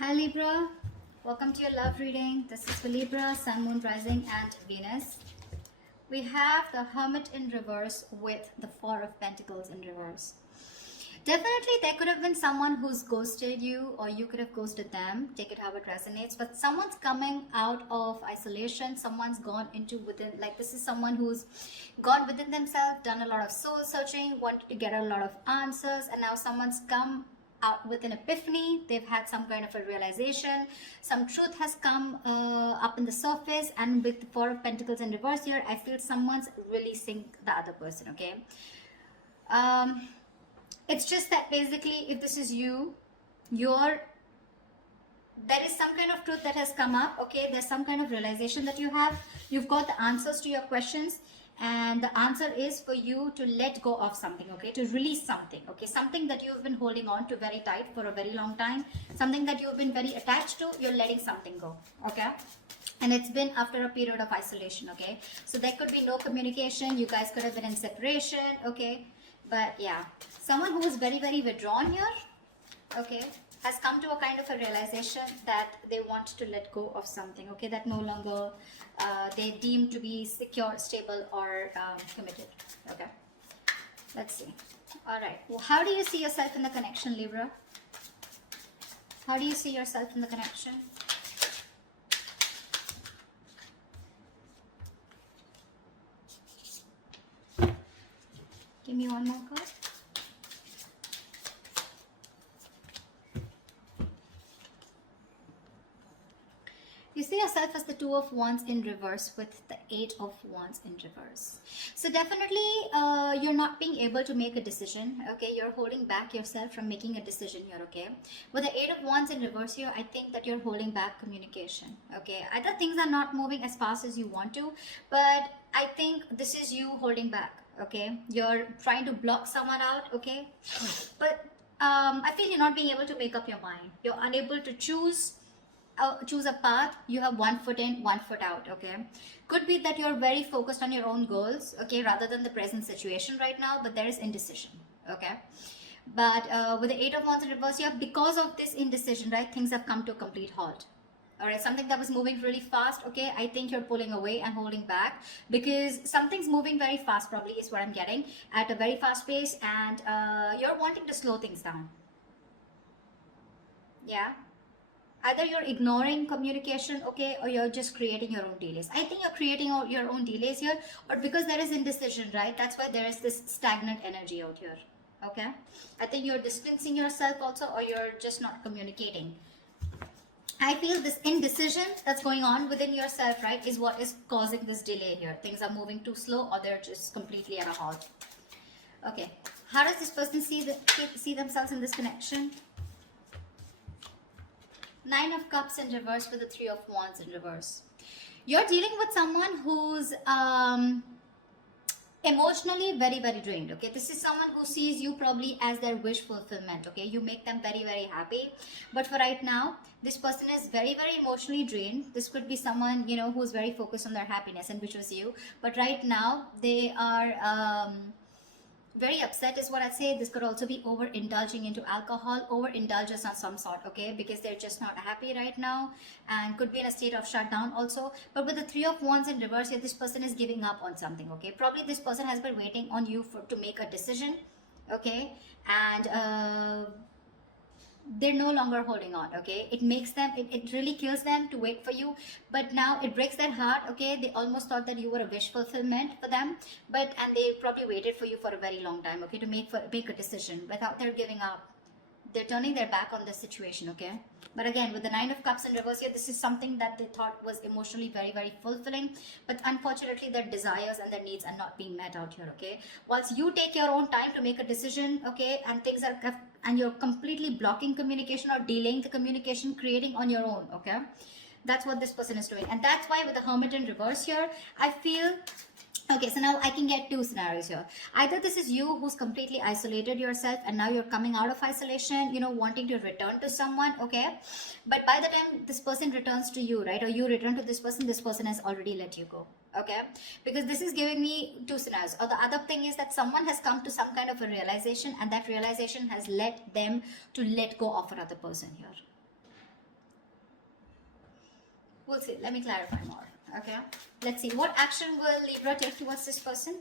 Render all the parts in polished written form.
Hi Libra, welcome to your love reading. This is for Libra, Sun, Moon, Rising and Venus. We have the Hermit in reverse with the Four of Pentacles in reverse. Definitely there could have been someone who's ghosted you, or you could have ghosted them. Take it how it resonates. But someone's coming out of isolation. Someone's gone into within, like this is someone who's gone within themselves, done a lot of soul searching, wanted to get a lot of answers, and now someone's come out with an epiphany. They've had some kind of a realization. Some truth has come up in the surface, and with the Four of Pentacles in reverse here, I feel someone's releasing the other person. Okay. It's just that basically, if this is you, there is some kind of truth that has come up. Okay, there's some kind of realization that you have. You've got the answers to your questions, and the answer is for you to let go of something. Okay, to release something. Okay, something that you've been holding on to very tight for a very long time, something that you've been very attached to. You're letting something go. Okay. And it's been after a period of isolation. Okay, so there could be no communication. You guys could have been in separation. Okay. But yeah, someone who is very, very withdrawn here, okay, has come to a kind of a realization that they want to let go of something, okay, that no longer they deem to be secure, stable, or committed, okay. Let's see. All right. Well, how do you see yourself in the connection, Libra? How do you see yourself in the connection? Give me one more card. You see yourself as the Two of Wands in reverse with the Eight of Wands in reverse. So definitely you're not being able to make a decision. Okay, you're holding back yourself from making a decision here. Okay, with the Eight of Wands in reverse here, I think that you're holding back communication. Okay, either things are not moving as fast as you want to, but I think this is you holding back. Okay, you're trying to block someone out. Okay, but I feel you're not being able to make up your mind. You're unable to choose a path. You have one foot in, one foot out. Okay, could be that you're very focused on your own goals, okay, rather than the present situation right now, but there is indecision. Okay, but with the Eight of Wands in reverse here, because of this indecision, right, things have come to a complete halt. All right, something that was moving really fast, okay, I think you're pulling away and holding back because something's moving very fast, probably is what I'm getting, at a very fast pace, and you're wanting to slow things down. Yeah, either you're ignoring communication, okay, or you're just creating your own delays. I think you're creating your own delays here, or because there is indecision, right, that's why there is this stagnant energy out here. Okay, I think you're distancing yourself also, or you're just not communicating. I feel this indecision that's going on within yourself, right, is what is causing this delay here. Things are moving too slow, or they're just completely at a halt. Okay, how does this person see themselves in this connection? Nine of Cups in reverse with the Three of Wands in reverse. You're dealing with someone who's emotionally very, very drained. Okay, this is someone who sees you probably as their wish fulfillment. Okay, you make them very, very happy, but for right now this person is very, very emotionally drained. This could be someone, you know, who's very focused on their happiness, and which was you, but right now they are very upset is what I'd say. This could also be overindulging into alcohol, overindulgence of some sort, okay, because they're just not happy right now, and could be in a state of shutdown also. But with the Three of Wands in reverse here, this person is giving up on something. Okay, probably this person has been waiting on you to make a decision. Okay, and they're no longer holding on. Okay, it makes them, it really kills them to wait for you, but now it breaks their heart. Okay, they almost thought that you were a wish fulfillment for them, and they probably waited for you for a very long time, okay, to make a decision. Without their giving up, they're turning their back on the situation. Okay, but again, with the Nine of Cups in reverse here, this is something that they thought was emotionally very, very fulfilling, but unfortunately their desires and their needs are not being met out here. Okay, whilst you take your own time to make a decision, okay, and things are, and you're completely blocking communication or delaying the communication, creating on your own. Okay, that's what this person is doing, and that's why with the Hermit in reverse here, I feel, okay, so now I can get two scenarios here. Either this is you who's completely isolated yourself, and now you're coming out of isolation, you know, wanting to return to someone, okay, but by the time this person returns to you, right, or you return to this person has already let you go. Okay, because this is giving me two scenarios. Or the other thing is that someone has come to some kind of a realization, and that realization has led them to let go of another person here. We'll see. Let me clarify more. Okay. Let's see. What action will Libra take towards this person?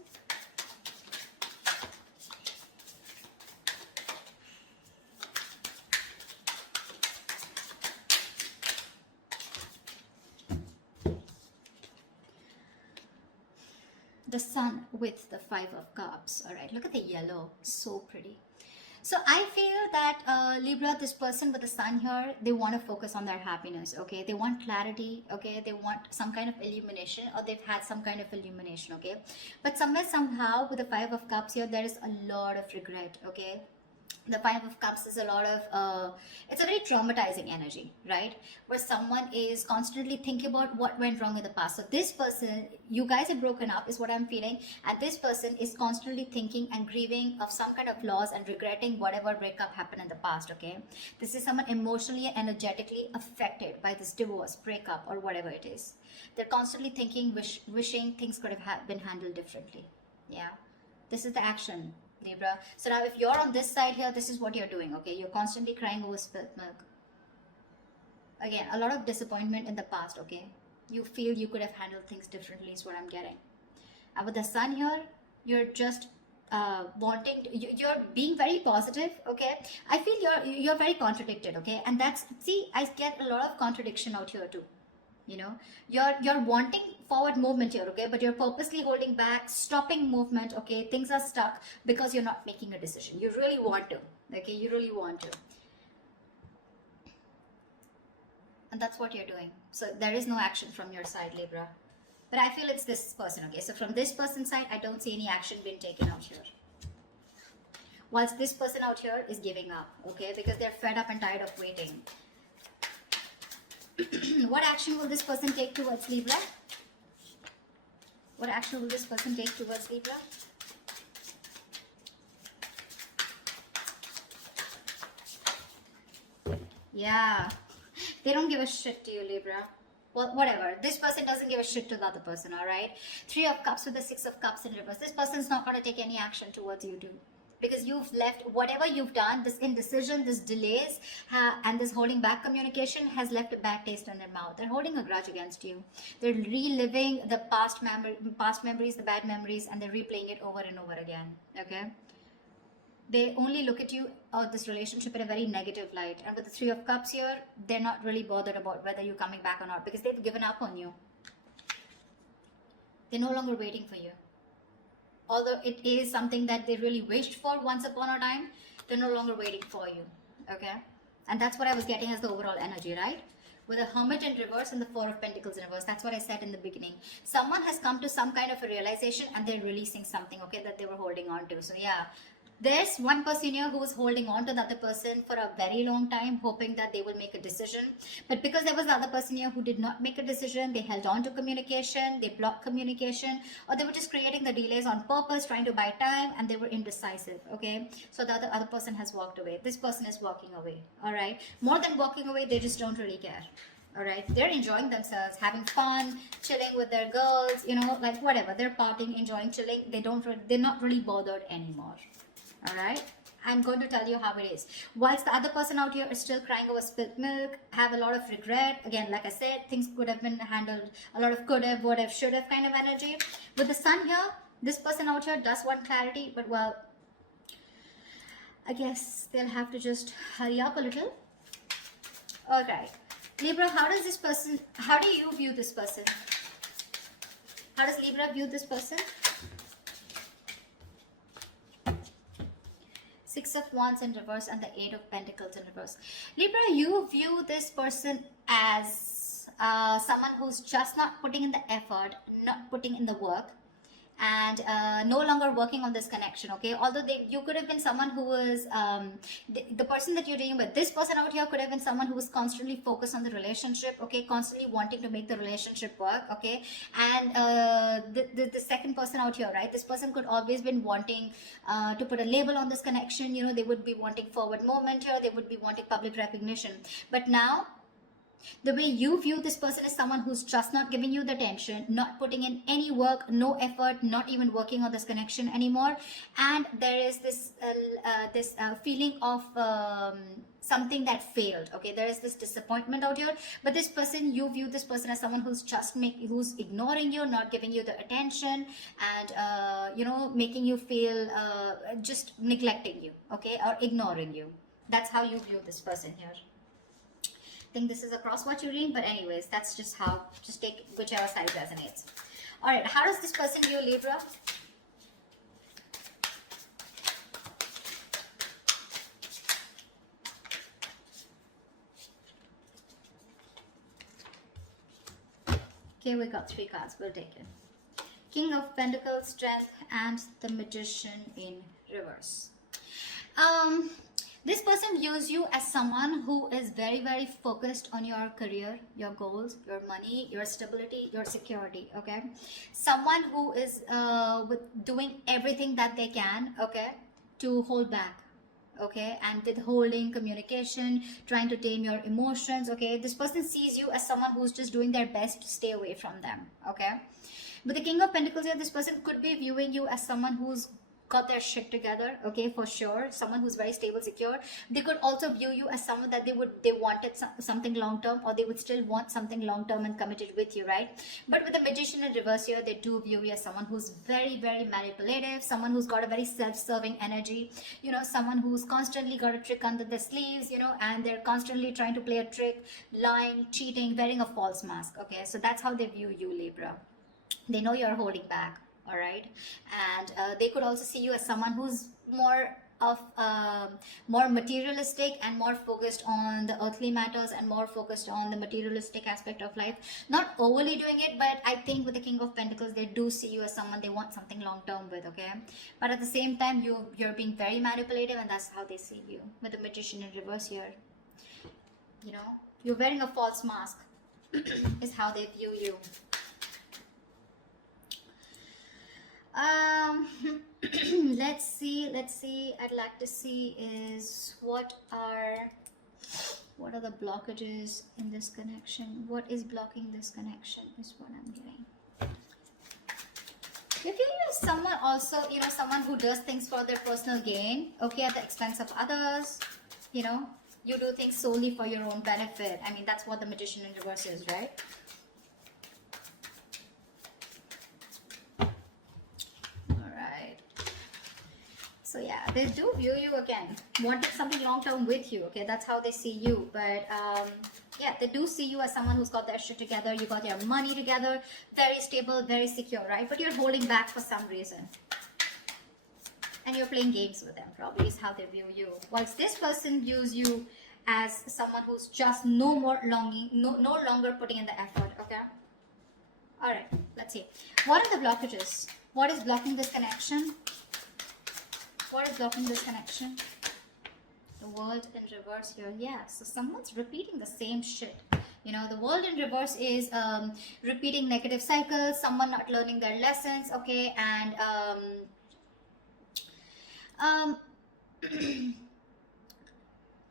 The Sun with the Five of Cups. All right. Look at the yellow. So pretty. So I feel that Libra, this person with the Sun here, they want to focus on their happiness, okay? They want clarity, okay? They want some kind of illumination, or they've had some kind of illumination, okay? But somewhere, somehow, with the Five of Cups here, there is a lot of regret, okay? The Five of Cups is a lot of, it's a very traumatizing energy, right? Where someone is constantly thinking about what went wrong in the past. So this person, you guys have broken up is what I'm feeling. And this person is constantly thinking and grieving of some kind of loss and regretting whatever breakup happened in the past, okay? This is someone emotionally and energetically affected by this divorce, breakup, or whatever it is. They're constantly thinking, wishing things could have been handled differently. Yeah, this is the action, Libra. So now if you're on this side here, this is what you're doing, okay? You're constantly crying over spilt milk. Again, a lot of disappointment in the past, okay? You feel you could have handled things differently is what I'm getting. And with the Sun here, you're just you're being very positive, okay? I feel you're very contradicted, okay? And that's, see, I get a lot of contradiction out here too. You know, you're wanting forward movement here, okay, but you're purposely holding back, stopping movement, okay? Things are stuck because you're not making a decision. You really want to, okay? You really want to, and that's what you're doing. So there is no action from your side, Libra, but I feel it's this person, okay? So from this person's side, I don't see any action being taken out here, whilst this person out here is giving up, okay, because they're fed up and tired of waiting. What action will this person take towards Libra? What action will this person take towards Libra? Yeah, they don't give a shit to you, Libra. Well, whatever. This person doesn't give a shit to the other person, all right? Three of Cups with the Six of Cups in reverse. This person's not going to take any action towards you too. Because you've left, whatever you've done, this indecision, this delays, and this holding back communication has left a bad taste in their mouth. They're holding a grudge against you. They're reliving the past memories, the bad memories, and they're replaying it over and over again, okay? They only look at you or this relationship in a very negative light. And with the Three of Cups here, they're not really bothered about whether you're coming back or not, because they've given up on you. They're no longer waiting for you. Although it is something that they really wished for once upon a time, they're no longer waiting for you, okay? And that's what I was getting as the overall energy, right? With a Hermit in reverse and the Four of Pentacles in reverse. That's what I said in the beginning. Someone has come to some kind of a realization and they're releasing something, okay, that they were holding on to. So yeah, there's one person here who was holding on to the other person for a very long time, hoping that they will make a decision. But because there was the other person here who did not make a decision, they held on to communication, they blocked communication, or they were just creating the delays on purpose, trying to buy time, and they were indecisive, okay? So the other person has walked away. This person is walking away, all right? More than walking away, they just don't really care. All right, they're enjoying themselves, having fun, chilling with their girls, you know, like whatever. They're partying, enjoying, chilling. They're not really bothered anymore. All right, I'm going to tell you how it is. Whilst the other person out here is still crying over spilt milk, have a lot of regret. Again, like I said, things could have been handled. A lot of could have, would have, should have kind of energy. With the Sun here, this person out here does want clarity, but well, I guess they'll have to just hurry up a little. All right, Libra, how do you view this person? How does Libra view this person? Six of Wands in reverse and the Eight of Pentacles in reverse. Libra, you view this person as someone who's just not putting in the effort, not putting in the work, and no longer working on this connection, okay? Although you could have been someone who was the person that you're dealing with. This person out here could have been someone who was constantly focused on the relationship, okay? Constantly wanting to make the relationship work, okay? And the second person out here, right? This person could always been wanting to put a label on this connection. You know, they would be wanting forward movement here. They would be wanting public recognition. But now, the way you view this person is someone who's just not giving you the attention, not putting in any work, no effort, not even working on this connection anymore. And there is this feeling of something that failed. Okay, there is this disappointment out here, but this person, you view this person as someone who's who's ignoring you, not giving you the attention, and you know, making you feel just neglecting you, okay, or ignoring you. That's how you view this person here. I think this is a cross-watch reading, but anyways, that's just how, just take whichever side resonates. All right, how does this person view Libra? Okay, we got 3 cards. We'll take it. King of Pentacles, Strength, and the Magician in reverse. This person views you as someone who is very, very focused on your career, your goals, your money, your stability, your security, okay? Someone who is doing everything that they can, okay, to hold back, okay, and withholding communication, trying to tame your emotions, okay? This person sees you as someone who's just doing their best to stay away from them, okay? But the King of Pentacles here, this person could be viewing you as someone who's got their shit together, okay, for sure. Someone who's very stable, secure. They could also view you as someone that they wanted something long term, or they would still want something long term and committed with you, right? But with the Magician in reverse here, they do view you as someone who's very, very manipulative, someone who's got a very self-serving energy, you know, someone who's constantly got a trick under their sleeves, you know, and they're constantly trying to play a trick, lying, cheating, wearing a false mask, okay? So that's how they view you, Libra. They know you're holding back. All right, and they could also see you as someone who's more materialistic and more focused on the earthly matters and more focused on the materialistic aspect of life. Not overly doing it, but I think with the King of Pentacles, they do see you as someone they want something long term with, okay? But at the same time, you're being very manipulative, and that's how they see you with the Magician in reverse here. You know, you're wearing a false mask is how they view you. Let's see, I'd like to see is what are the blockages in this connection. What is blocking this connection is what I'm getting. If you use someone also, you know, someone who does things for their personal gain, okay, at the expense of others, you know, you do things solely for your own benefit. I mean, that's what the Magician in reverse is, right? So yeah, they do view you again, wanting something long term with you, okay? That's how they see you. But yeah, they do see you as someone who's got their shit together, you got your money together, very stable, very secure, right? But you're holding back for some reason. And you're playing games with them, probably is how they view you. Whilst this person views you as someone who's just no longer putting in the effort, okay? Alright, let's see. What are the blockages? What is blocking this connection? What is blocking this connection? The World in reverse here. Yeah, so someone's repeating the same shit. You know, the World in reverse is repeating negative cycles, someone not learning their lessons, okay, and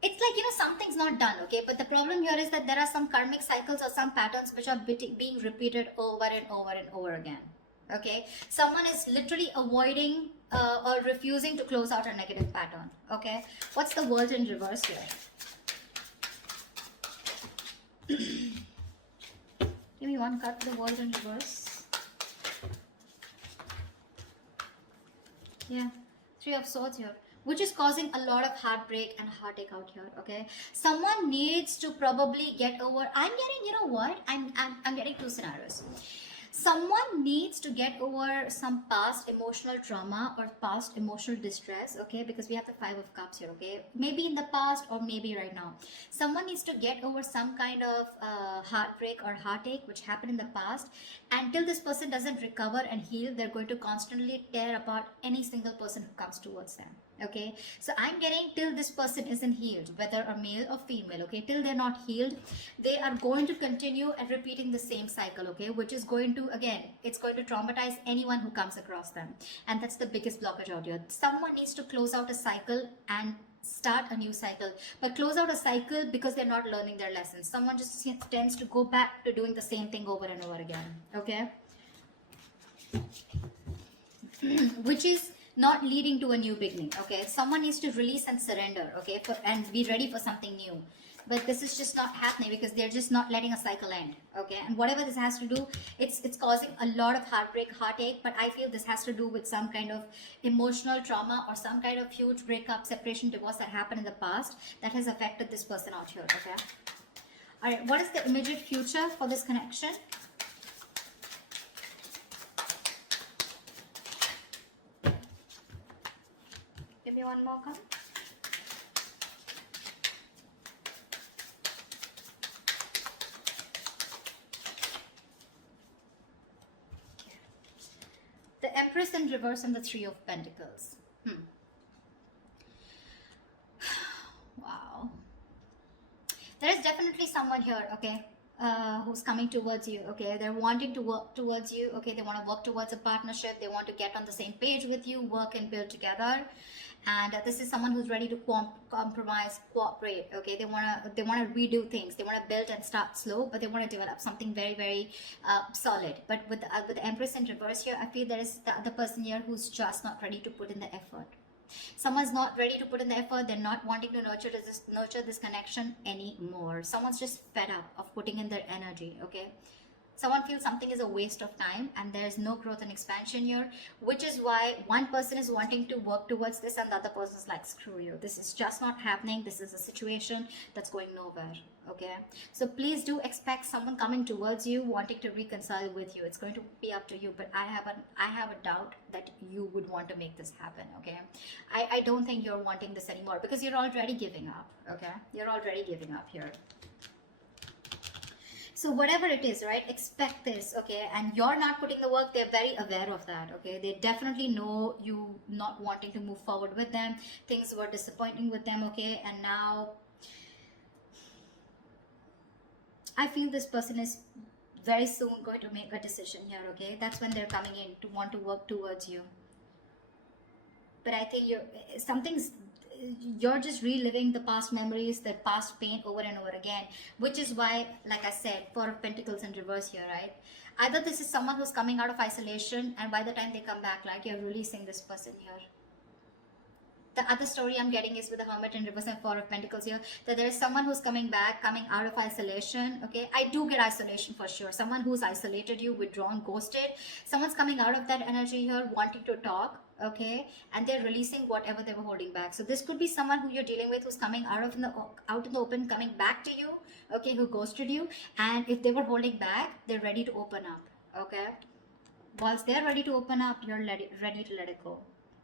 it's like, you know, something's not done, okay, but the problem here is that there are some karmic cycles or some patterns which are being repeated over and over and over again, okay? Someone is literally avoiding or refusing to close out a negative pattern, okay? What's the World in reverse here? Give me one card for the World in reverse. Yeah, 3 of Swords here, which is causing a lot of heartbreak and heartache out here, okay? Someone needs to probably get over, I'm getting, you know what, I'm getting 2 scenarios. Someone needs to get over some past emotional trauma or past emotional distress, okay? Because we have the 5 of Cups here, okay? Maybe in the past or maybe right now. Someone needs to get over some kind of heartbreak or heartache which happened in the past. Until this person doesn't recover and heal, they're going to constantly tear apart any single person who comes towards them, okay? So I'm getting till this person isn't healed, whether a male or female, okay? Till they're not healed, they are going to continue and repeating the same cycle, okay? Which is going to, again, it's going to traumatize anyone who comes across them. And that's the biggest blockage out here. Someone needs to close out a cycle and start a new cycle, but close out a cycle because they're not learning their lessons. Someone just tends to go back to doing the same thing over and over again, okay? Which is not leading to a new beginning. Okay, someone needs to release and surrender, okay, and be ready for something new. But this is just not happening because they're just not letting a cycle end. Okay, and whatever this has to do, it's causing a lot of heartbreak, heartache. But I feel this has to do with some kind of emotional trauma or some kind of huge breakup, separation, divorce that happened in the past that has affected this person out here. Okay, all right, what is the immediate future for this connection? Give me one more card. The Empress in reverse and the Three of Pentacles. Wow. There is definitely someone here, okay, who's coming towards you, okay. They're wanting to work towards you, okay. They want to work towards a partnership. They want to get on the same page with you, work and build together. And this is someone who's ready to compromise, cooperate, okay. They want to redo things. They want to build and start slow, but they want to develop something very, very solid. But with the Empress in reverse here, I feel there is the other person here who's just not ready to put in the effort. Someone's not ready to put in the effort. They're not wanting to nurture this connection anymore. Someone's just fed up of putting in their energy, okay. Someone feels something is a waste of time and there's no growth and expansion here, which is why one person is wanting to work towards this and the other person is like, screw you, this is just not happening. This is a situation that's going nowhere, okay. So please do expect someone coming towards you wanting to reconcile with you. It's going to be up to you, but I have a doubt that you would want to make this happen, okay. I don't think you're wanting this anymore because you're already giving up, okay. You're already giving up here. So whatever it is, right, expect this, okay. And you're not putting the work. They're very aware of that, okay. They definitely know you not wanting to move forward with them. Things were disappointing with them, okay. And now I feel this person is very soon going to make a decision here, okay. That's when they're coming in to want to work towards you. But I think you're just reliving the past memories, the past pain over and over again, which is why, like I said, Four of Pentacles in reverse here, right? Either this is someone who's coming out of isolation and by the time they come back, like, you're releasing this person here. The other story I'm getting is with the Hermit in reverse and Four of Pentacles here, that there is someone who's coming back, coming out of isolation, okay. I do get isolation for sure. Someone who's isolated you, withdrawn, ghosted. Someone's coming out of that energy here, wanting to talk, okay, and they're releasing whatever they were holding back. So this could be someone who you're dealing with who's coming out in the open, coming back to you, okay, who ghosted you. And if they were holding back, they're ready to open up, okay. Once they're ready to open up, you're ready to let it go.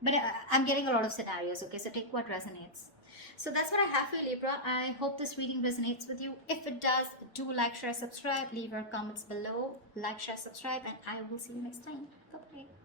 But I'm getting a lot of scenarios, okay, so take what resonates. So that's what I have for you, Libra. I hope this reading resonates with you. If it does, do like, share, subscribe, leave your comments below, like, share, subscribe, and I will see you next time. Bye-bye.